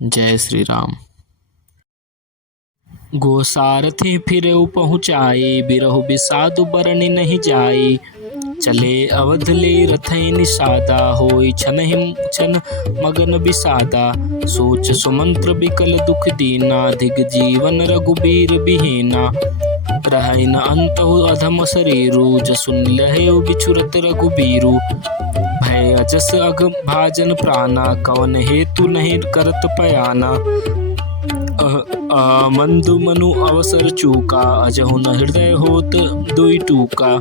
जय श्री राम। गोसारथी फिरऊ पहुँचाई, बिरहु बिषादु बरनि नहीं जाई। चले अवध ले रथै निषादा, होई छनहि छन मगन बिषादा। सोच सुमंत्र बिकल दुख दीना, धिग जीवन रघुबीर बिहीना। रहै न अंतहु अधम शरीरु, जसुन लहै बिछुरत रघुबीरु। भय अजस अघ भाजन प्राणा, कवन हेतु नहीं करत पयाना। मंदु मनु अवसर चूका, अजहु न हृदय होत दुई टूका।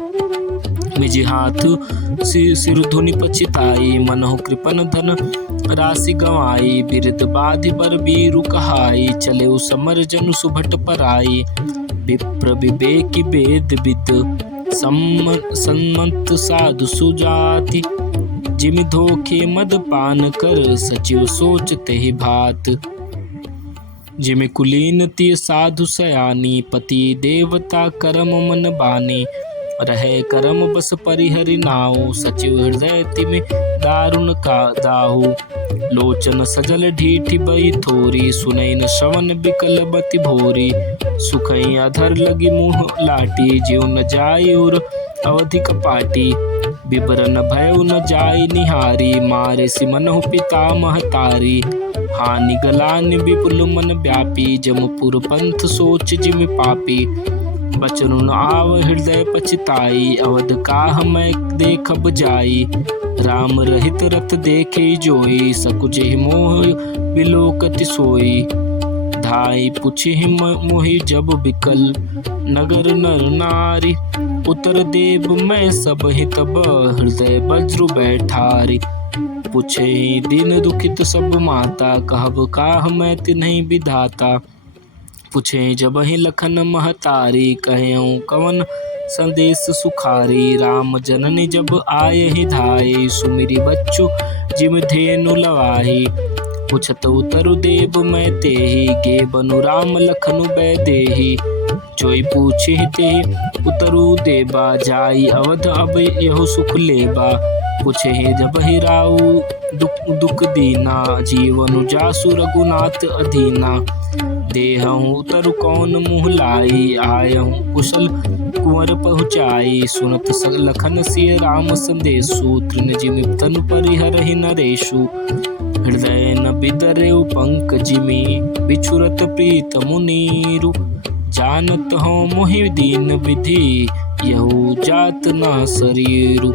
निज हाथ सिर धुनि पछिताई, मनहु कृपन धन राशि गंवाई। बिरद बाधि बर बीरु कहाई, चले समर जनु सुभट पराई। विप्र विवेकी वेद विद, सम्मत साधु सुजाति। जिमि धोखे मद पान कर, सचिव सोच तेहि भात। जिमि कुलीन ती साधु सयानी, पति देवता करम मन बानी। रहे करम बस परिहरि नाउ, सचिव हृदय तिमि दारुण का दाहु। लोचन सजल ढीठी बई थोरी, सुनई न श्रवण बिकल बति भोरी। सुखई अधर लगी मुँह लाटी, ज्यों न जाई उर अवधि कपाटी। बिबरन भयउ न जाई निहारी, मारे सिमनहु पिता महतारी। हानि गलानि विपुल मन व्यापी, जमपुर पंथ सोच जिमि पापी। बचनु न आव हृदय पछिताई, अवध काह मैं देखब जाई। राम रहित रथ देखे जोई, सकुचहि मोह बिलोकति सोई। धाई पुछहि मोहि जब बिकल, नगर नर नारी। उत्तर देव मैं सब हित तब, हृदय वज्र बैठारी। पूछे दीन दुखित सब माता, कहब काह मैं तिन्हि विधाता। पूछे जब ही लखन महतारी, कहऊँ कवन संदेश सुखारी। राम जननी जब आए ही धाई, सुमिरी बच्चु जिम धेनु लवाही। पुछत उतरु देव मैं तेहि, गे बनु राम लखनु बैदेहि। जोई पूछे तेहि उतरु देबा, जाई अवध अब यहु सुख लेबा। पूछे जब ही राउ दुख दीना, जीवनु जासु रघुनाथ अधीना। देहऊँ उतरु कौन मुँह लाई, आयहूँ कुशल कुंवर पहुँचाई। सुनत लखन सिय राम संदेशु, तृण जिमि तनु परिहरहि नरेशु। हृदय न बिदरेउ पंकजिमि, बिछुरत प्रीत मुनीरु। जानत हूँ मोहि दीन विधि, यहु जात न शरीरु।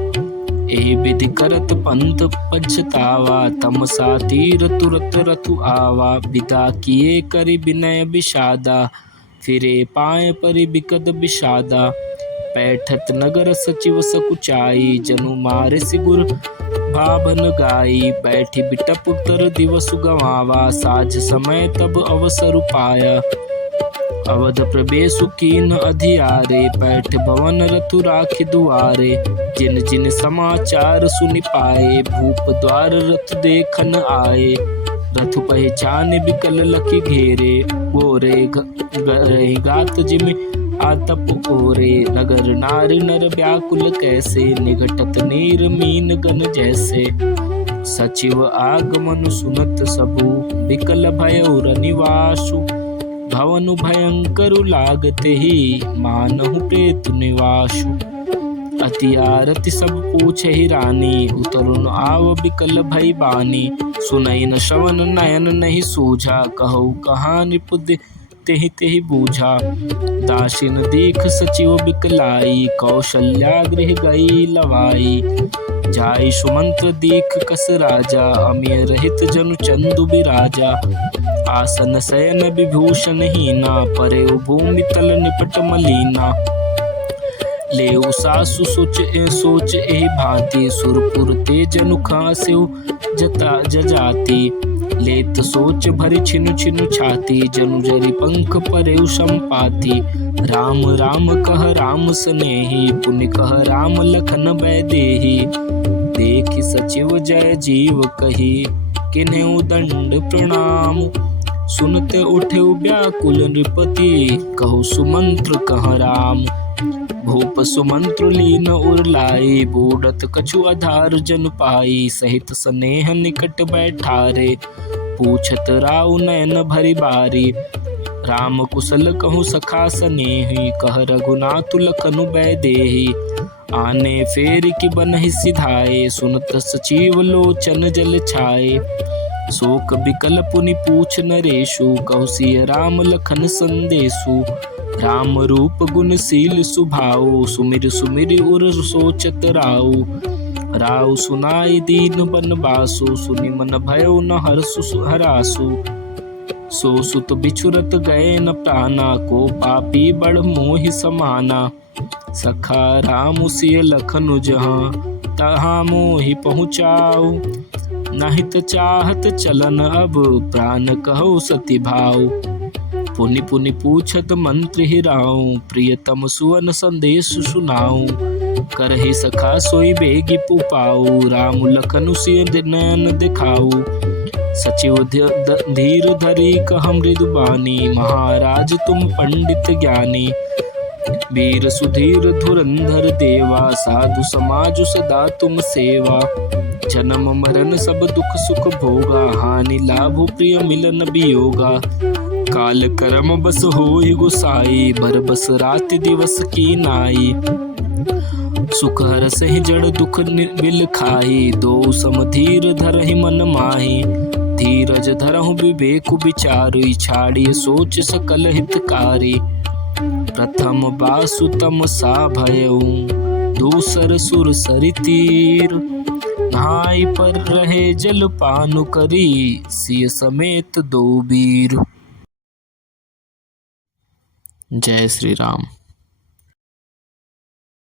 एहि विधि करत पंथ पछतावा, तमसा तीर तुरत रथु आवा। विदा किए करि विनय विषादा, फिरे पाए परि बिकद विषादा। पैठत नगर सचिव सकुचाई, जनु मारे सिगुर भाभन गाई। बैठी बिटप उत्तर दिवसु गवावा, साझ समय तब अवसर पाया। अवध प्रवेशु कीन अधियारे, पैठ भवन रथु राखि दुआरे। जिन जिन समाचार सुनि पाए, भूप द्वार रथ देखन आए। रथ पहचान बिकल लखि घेरे, गोरे गात जिमि आतप ओरे। नगर नारी नर व्याकुल कैसे, निघटत नीर मीन गन जैसे। सचिव आगमन सुनत सबु, बिकल भयउ रनिवासु। भवनु भयंकरु लागते ही, मानहु प्रेत निवासु। अति आरति सब पूछे ही रानी, उतरुन आव बिकल भई बानी। सुनई न श्रवण नयन नहीं सूझा, कहु कहाँ निपुद तेहि तेहि बूझा। दासिन दीख सचिव बिकलाई, कौशल्या गृह गई लवाई। जाई सुमंत्र दीख कस राजा, अमिय रहित जनु चंदु बिराजा। आसन शयन विभूषण हीना, परे भूमि तल निपट मलीना। लेउ सासु सोच एहि भांति, सुरपुर ते जनु खासेउ जजाति। लेत सोच भरि छिनु छिनु छाती, जनु जरि पंख परेउ संपाति। राम राम कह राम सनेहि, पुनि कह राम लखन बैदेहि। देखि सचिव जय जीव कही, किन्हेउ दंड प्रणाम। सुनते उठे व्याकुल नृपति, कहु सुमंत्र कह राम। भूप सुमंत्र लीन उर लाई, बूढ़त कछु आधार जन पाई। सहित स्नेह निकट बैठारे, पूछत राउ नयन भरी बारी। राम कुशल कहूँ सखा सनेही, कह रघुनाथ लखनु बैदेही। आने फेर की बनहि सिधाए, सुनत सचिव लोचन जल छाए। शोक बिकल पुनि पूछ नरेशु, कहु सिय राम लखन संदेशु। राम रूप गुणशील सुभाऊ, सुमिर सुमिर उर सोचत राऊ। राव सुनाई दीन बनवासु, सुनि मन भयो न हर्षु हरासु। सो सुत बिछुरत गए न प्राणा, को पापी बड़ मोहि समाना। सखा राम सिय लखनु जहाँ, तहाँ मोहि पहुँचाऊ। नाहित चाहत चलन अब, प्राण कहु सति भाऊ। पुनि पुनि पूछत मंत्र हिराऊ, प्रियतम सुवन संदेश सुनाऊ। करहि सखा सोई बेगी पुपाऊ, राम लखनु सिय नयन दिखाऊ। सचिव धीर धरी कह मृदु बानी, महाराज तुम पंडित ज्ञानी। वीर सुधीर धुरंधर देवा, साधु समाज सदा तुम सेवा। जन्म मरण सब दुख सुख भोगा, हानि लाभ प्रिय मिलन वियोगा। काल कर्म बस होई गुसाई, बर बस रात दिवस की नाई। सुख हर सहि जड़ दुख बिल खाही, दो सम धीर धरहि मन माही। धीरज धरहु विवेक विचारी, छाड़िय सोच सकल हितकारी। प्रथम बासुतम सा भयउ, दूसर सुर सरि तीर। नहाई पर रहे जल पानु करी, सिय समेत दो वीर। जय श्री राम।